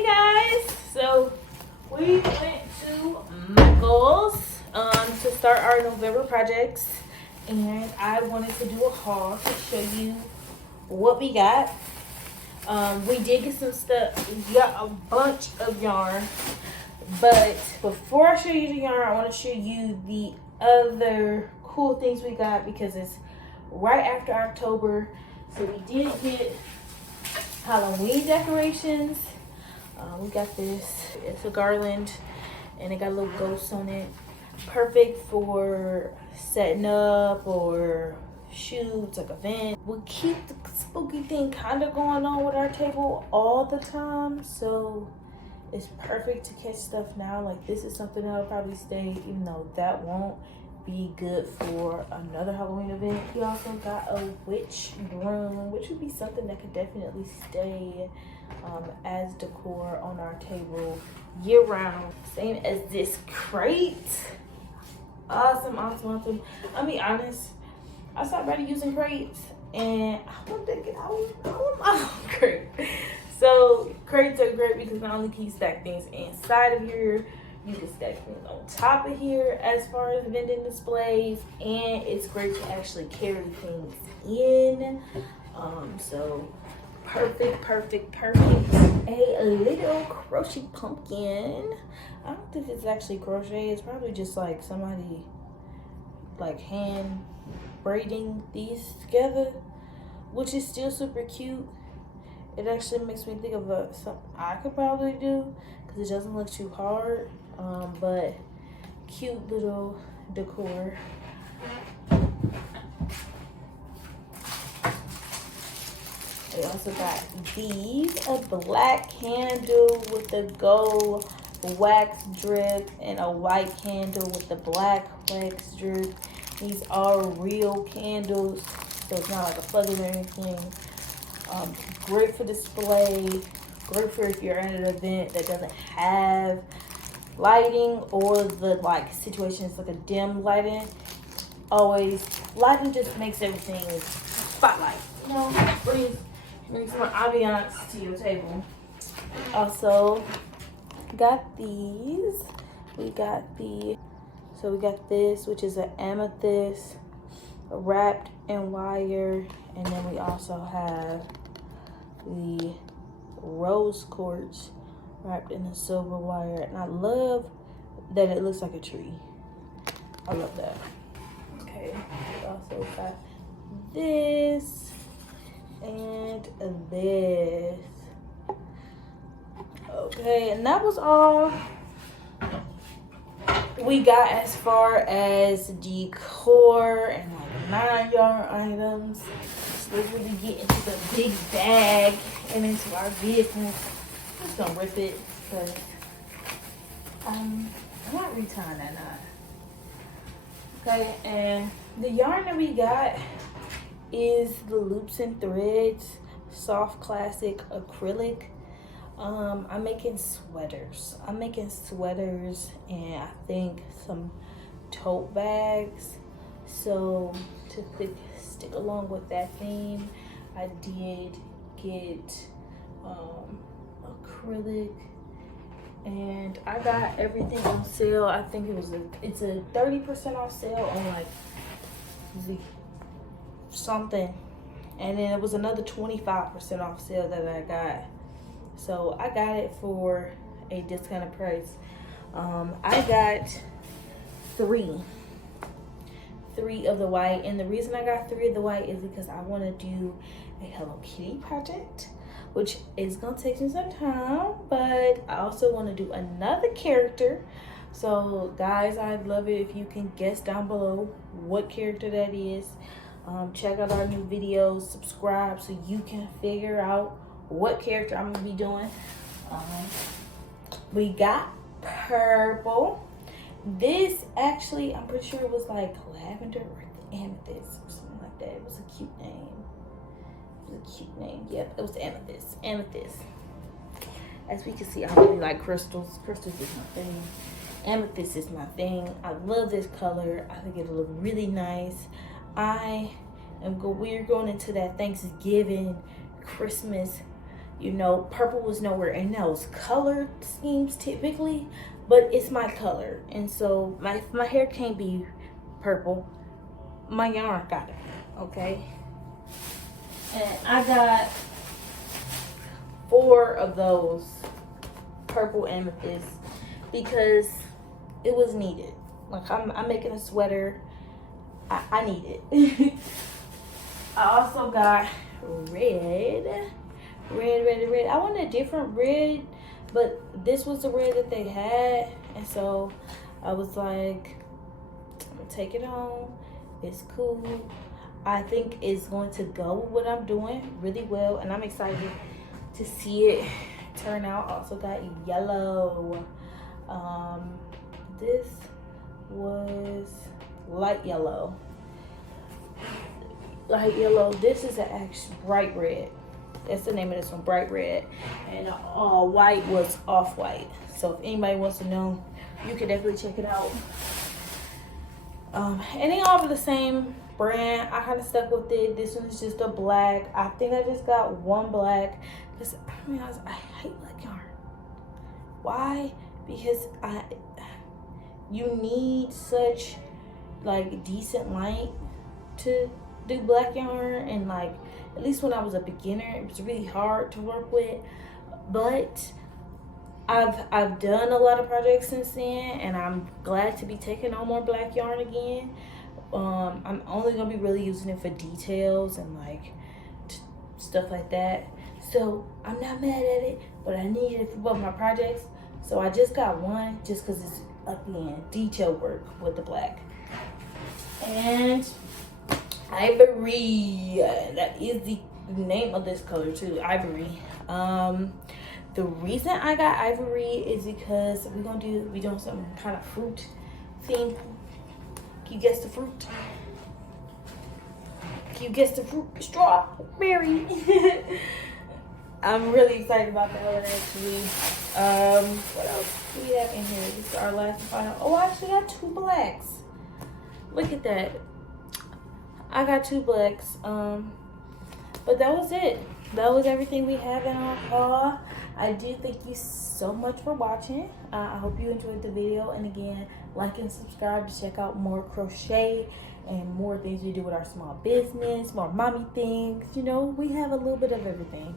Hey guys, so we went to Michael's to start our November projects, and I wanted to do a haul to show you what we got. We did get some stuff. We got a bunch of yarn, but before I show you the yarn, I want to show you the other cool things we got because it's right after October. So we did get Halloween decorations. We got this. It's a garland and it got a little ghost on it. Perfect for setting up or shoots, like event. We keep the spooky thing kind of going on with our table all the time, so it's perfect to catch stuff now. Like this is something that'll probably stay, even though that won't be good for another Halloween event. We also got a witch broom, which would be something that could definitely stay as decor on our table year round. Same as this crate. Awesome. I'll be honest, I stopped already using crates and I want to get out my own crate. So crates are great because not only can you stack things inside of here, you can stack things on top of here as far as vending displays, and it's great to actually carry things in. So perfect. A little crochet pumpkin. I don't think it's actually crochet. It's probably just like somebody like hand braiding these together, which is still super cute. It actually makes me think of something I could probably do because it doesn't look too hard, but cute little decor. We also got these, a black candle with the gold wax drip and a white candle with the black wax drip. These are real candles, so it's not like a plug-in or anything. Great for display, great for if you're at an event that doesn't have lighting or the like situation is like a dim lighting. Always, lighting just makes everything spotlight, you know, brings more ambiance to your table. Also got these. We got this, which is an amethyst wrapped in wire, and then we also have the rose quartz wrapped in a silver wire, and I love that it looks like a tree. I love that. Okay, we also got this and this. Okay, and that was all we got as far as decor and like non-yarn items. So let's really get into the big bag and into our business. I'm just gonna rip it because I'm not retying that knot. Okay, and the yarn that we got is the Loops and Threads Soft Classic Acrylic. I'm making sweaters. And I think some tote bags. So to stick along with that theme, I did get acrylic, and I got everything on sale. I think it's a 30% off sale on like something, and then it was another 25% off sale that I got. So I got it for a discounted price. I got three of the white, and the reason I got 3 of the white is because I want to do a Hello Kitty project, which is gonna take me some time, but I also want to do another character. So guys, I'd love it if you can guess down below what character that is. Check out our new videos, subscribe so you can figure out what character I'm gonna be doing. We got purple. This actually, I'm pretty sure it was like lavender or amethyst or something like that. It was a cute name. Yep, it was amethyst. As we can see, I really like crystals. Crystals is my thing. Amethyst is my thing. I love this color. I think it'll look really nice. We're going into that Thanksgiving, Christmas You know, purple was nowhere in those color schemes typically, but it's my color. And so my hair can't be purple. My yarn got it, okay? And I got 4 of those purple amethysts because it was needed. Like I'm making a sweater. I need it. I also got red. I wanted a different red, but this was the red that they had, and so I was like, I'm gonna take it home. It's cool. I think it's going to go with what I'm doing really well, and I'm excited to see it turn out. Also got yellow. This was light yellow. This is an actual bright red. That's the name of this one, bright red. And white was off-white. So if anybody wants to know, you can definitely check it out. And they all have the same brand. I kind of stuck with it. This one is just a black. I think I just got one black. Because I hate black yarn. Why? Because you need such like decent light to do black yarn, and like at least when I was a beginner it was really hard to work with, but I've done a lot of projects since then, and I'm glad to be taking on more black yarn again. I'm only gonna be really using it for details and like stuff like that, so I'm not mad at it, but I need it for both my projects. So I just got one just because it's again detail work with the black. And ivory, that is the name of this color too, ivory. The reason I got ivory is because we're doing some kind of fruit theme. Can you guess the fruit? Strawberry. I'm really excited about that one actually. What else do we have in here? This is our last and final. Oh, I actually got 2 blacks. Look at that. I got 2 blacks. But that was it. That was everything we have in our haul. I do thank you so much for watching. I hope you enjoyed the video. And again, like and subscribe to check out more crochet and more things we do with our small business, more mommy things. You know, we have a little bit of everything.